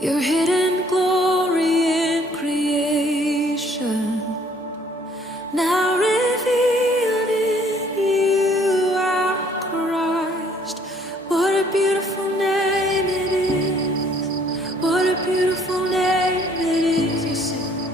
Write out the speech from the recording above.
Your hidden glory in creation, now revealed in you, our Christ. What a beautiful name it is. What a beautiful name it is. You sing.